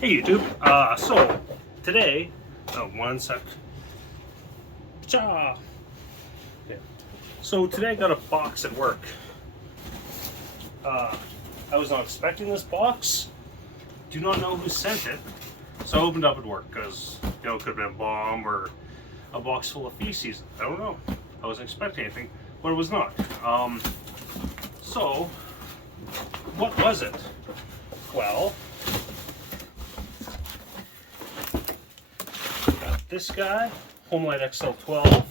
Hey YouTube, so today, one sec. Cha. Okay. So today I got a box at work. I was not expecting this box. Do not know who sent it. So I opened up at work because, you know, it could have been a bomb or a box full of feces. I don't know. I wasn't expecting anything, but it was not. So, what was it? Well, this guy, homelite XL12,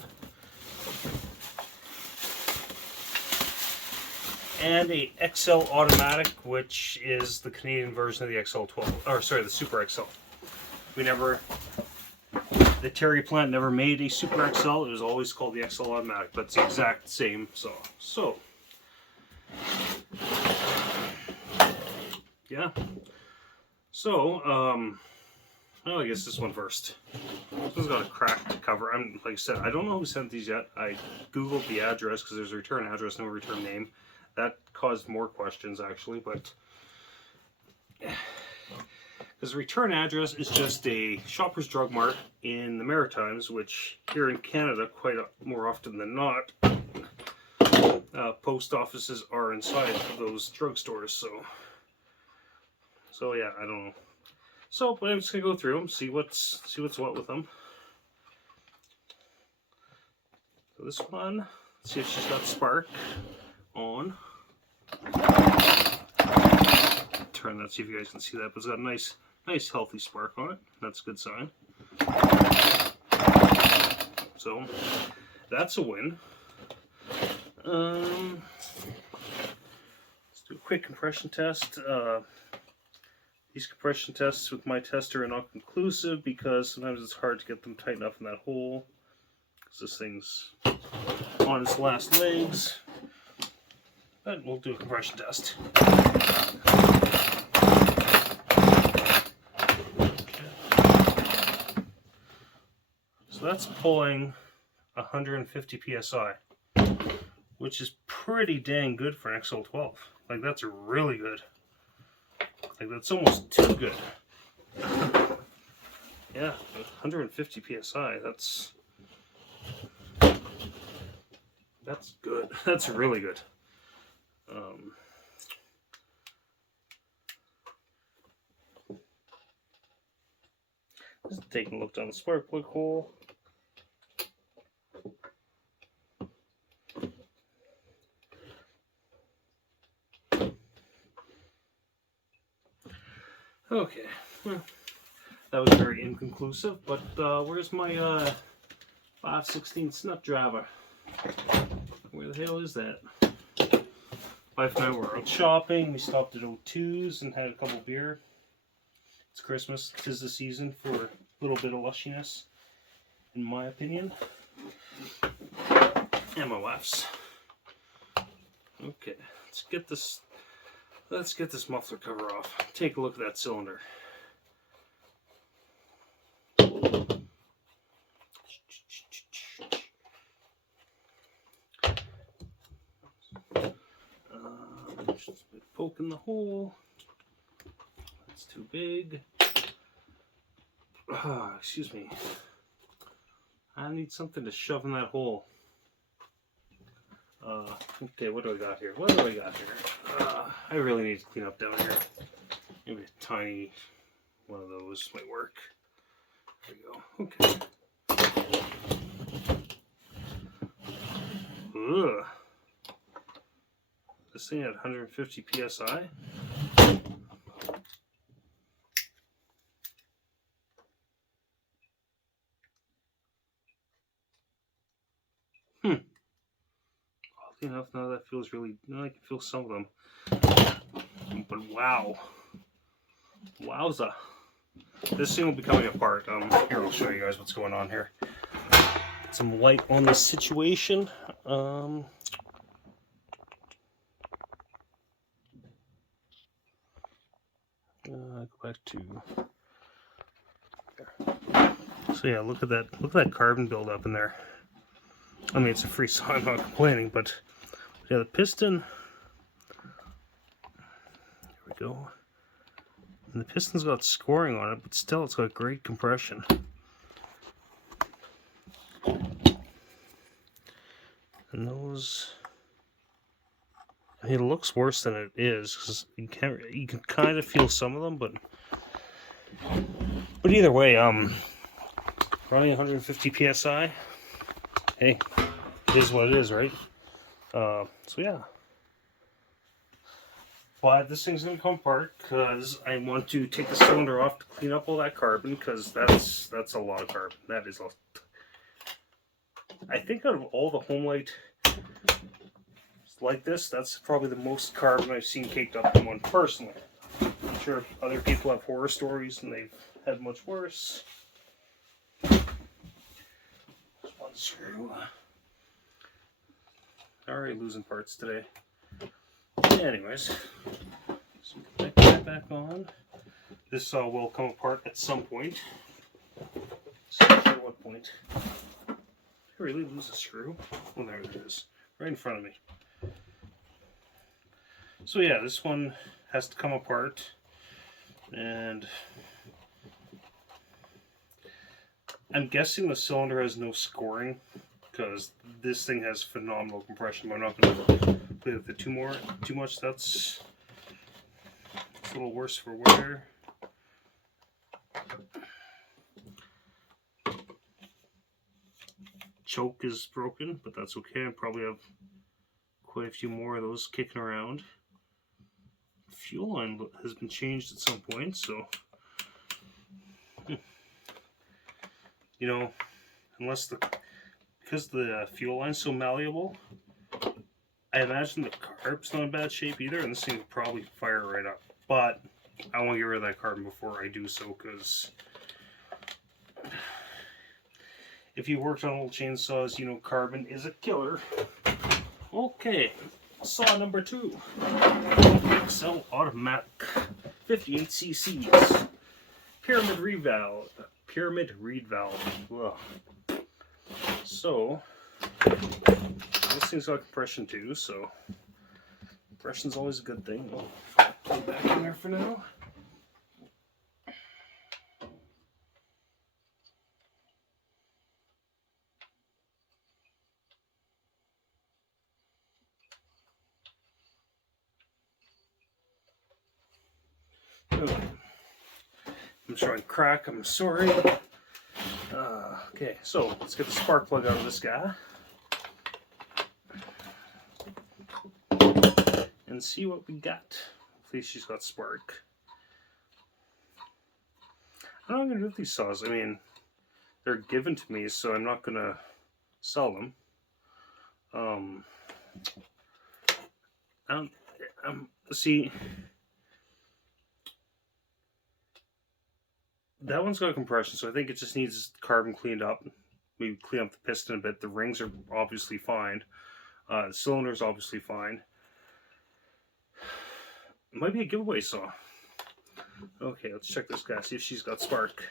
and a XL automatic, which is the Canadian version of the XL12, or sorry, the Super XL. The Terry plant never made a Super XL. It was always called the XL automatic, but it's the exact same. Yeah. Well, I guess this one first. This one's got a cracked cover. Like I said, I don't know who sent these yet. I googled the address because there's a return address, no return name. That caused more questions actually, but because the return address is just a Shoppers Drug Mart in the Maritimes, which here in Canada, more often than not, post offices are inside of those drugstores. So yeah, I don't know. So, but I'm just gonna go through them, see what's what with them. So this one, let's see if she's got spark on. Turn that, see if you guys can see that, but it's got a nice healthy spark on it. That's a good sign. So that's a win. Let's do a quick compression test. These compression tests with my tester are not conclusive because sometimes it's hard to get them tight enough in that hole because this thing's on its last legs. But we'll do a compression test. So that's pulling 150 psi, which is pretty dang good for an XL12. Like, that's really good. Like, that's almost too good. Yeah, 150 psi, that's good. That's really good. Just taking a look down the spark plug hole. Okay, well, that was very inconclusive, but where's my 5/16 nut driver? Where the hell is that? Wife and I were out shopping. We stopped at O2's and had a couple beer. It's Christmas. 'Tis the season for a little bit of lushiness, in my opinion. And my wife's. Okay, let's get this muffler cover off. Take a look at that cylinder. Just a bit poking the hole. That's too big. Excuse me. I need something to shove in that hole. Okay, what do I got here? I really need to clean up down here. Maybe a tiny one of those might work. There we go. Okay. Ugh. This thing at 150 psi. Oddly enough, now that feels really. Now I can feel some of them. But wow, wowza! This thing will be coming apart. Here, I'll show you guys what's going on here. Some light on this situation. Go back to there. So yeah, look at that carbon buildup in there. I mean, it's a free saw, I'm not complaining, but yeah, the piston. Here we go. And the piston's got scoring on it, but still it's got great compression. And those, I mean, it looks worse than it is because you can kind of feel some of them, but either way, running 150 psi. Hey, it is what it is, right? So yeah. But this thing's gonna come apart because I want to take the cylinder off to clean up all that carbon, because that's a lot of carbon. That is a. I think out of all the homelite like this, that's probably the most carbon I've seen caked up in one personally. I'm sure other people have horror stories and they've had much worse. There's one screw. Already losing parts today. Anyways, so put that back on. This will come apart at some point. So I'm not sure what point. Did I really lose a screw? Oh, there it is. Right in front of me. So yeah, this one has to come apart. And I'm guessing the cylinder has no scoring, because this thing has phenomenal compression. But I'm not going to play with it too much. That's a little worse for wear. Choke is broken, but that's okay. I probably have quite a few more of those kicking around. Fuel line has been changed at some point, so you know, because the fuel line's so malleable, I imagine the carb's not in bad shape either, and this thing will probably fire right up. But I want to get rid of that carbon before I do so, because if you worked on old chainsaws, you know carbon is a killer. Okay, saw number 2. XL automatic, 58 cc's, pyramid reed valve. Ugh. So this thing's got compression too, so compression's always a good thing. We'll put it back in there for now. Okay. I'm showing crack, I'm sorry. Okay, so let's get the spark plug out of this guy and see what we got. Hopefully she's got spark. I don't know what I'm going to do with these saws. I mean, they're given to me, so I'm not going to sell them. See, that one's got compression, so I think it just needs carbon cleaned up. Maybe clean up the piston a bit. The rings are obviously fine. The cylinder's obviously fine. It might be a giveaway saw. Okay, let's check this guy, see if she's got spark.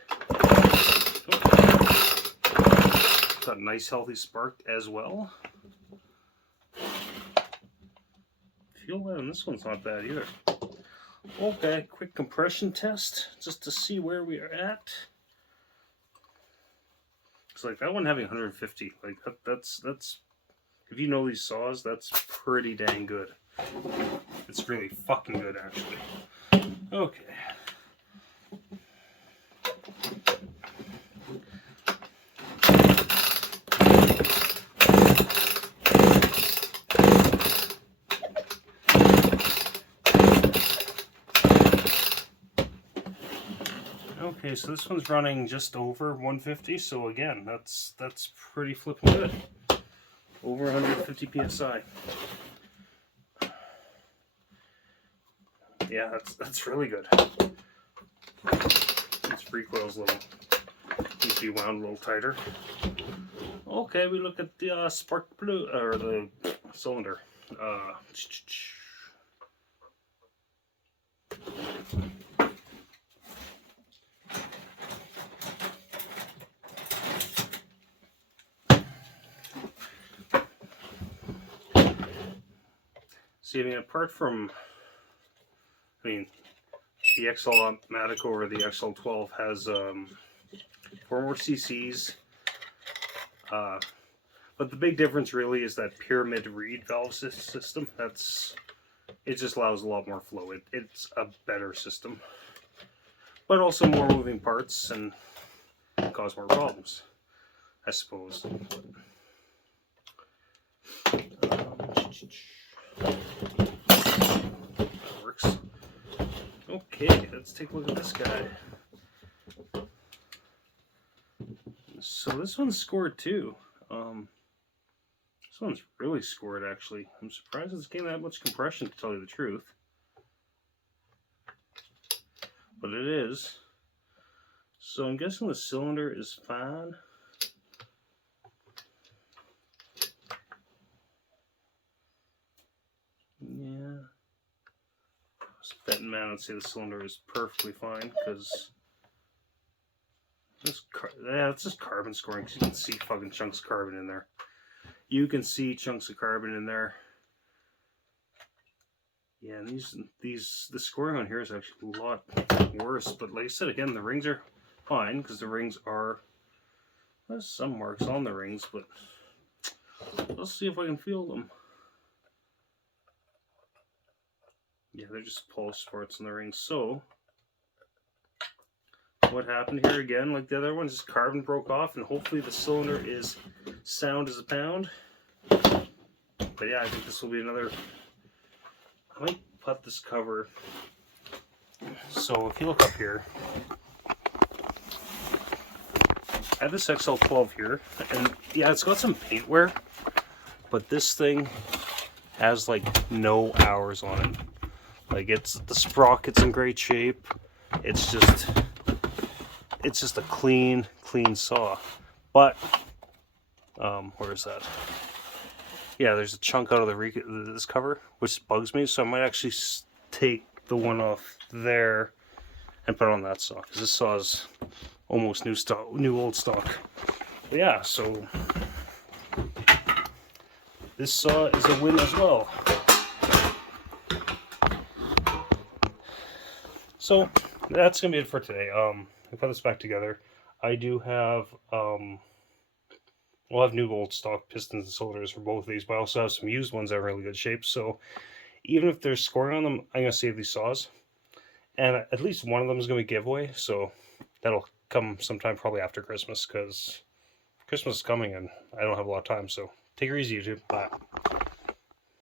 Oh. Got a nice healthy spark as well. Fuel line on this one's not bad either. Okay, quick compression test just to see where we are at. It's like that one having 150. Like that's if you know these saws, that's pretty dang good. It's really fucking good, actually. Okay. Okay, so this one's running just over 150, so again, that's pretty flipping good. Over 150 psi. Yeah, that's really good. This recoil's a little needs to be wound a little tighter. Okay, we look at the spark plug or the cylinder. See, I mean, apart from, the XL Matico or the XL12 has 4 more cc's. But the big difference really is that pyramid reed valve system. It just allows a lot more flow. It's a better system, but also more moving parts and cause more problems, I suppose. That works. Okay, let's take a look at this guy. So this one's scored too. This one's really scored, actually. I'm surprised it's getting that much compression, to tell you the truth. But it is. So I'm guessing the cylinder is fine. Yeah. I was betting man and say the cylinder is perfectly fine, because it's just carbon scoring, because you can see fucking chunks of carbon in there. You can see chunks of carbon in there. Yeah, and the scoring on here is actually a lot worse. But like I said, again, the rings are fine, because the rings are, there's some marks on the rings, but let's see if I can feel them. Yeah, they're just polished parts on the rings. So what happened here again, like the other ones, is carbon broke off, and hopefully the cylinder is sound as a pound. But yeah, I think this will be another. I might put this cover. So if you look up here, I have this XL12 here, and yeah, it's got some paint wear, but this thing has like no hours on it. Like the sprocket's in great shape. It's just a clean saw. But where is that? Yeah, there's a chunk out of this cover, which bugs me. So I might actually take the one off there and put it on that saw, because this saw is almost new old stock. But yeah, so this saw is a win as well. So that's gonna be it for today. I put this back together. I do have we'll have new old stock pistons and cylinders for both of these, but I also have some used ones that are in really good shape. So even if there's scoring on them, I'm gonna save these saws, and at least one of them is gonna be giveaway. So that'll come sometime probably after Christmas, because Christmas is coming and I don't have a lot of time. So take it easy, YouTube. Bye.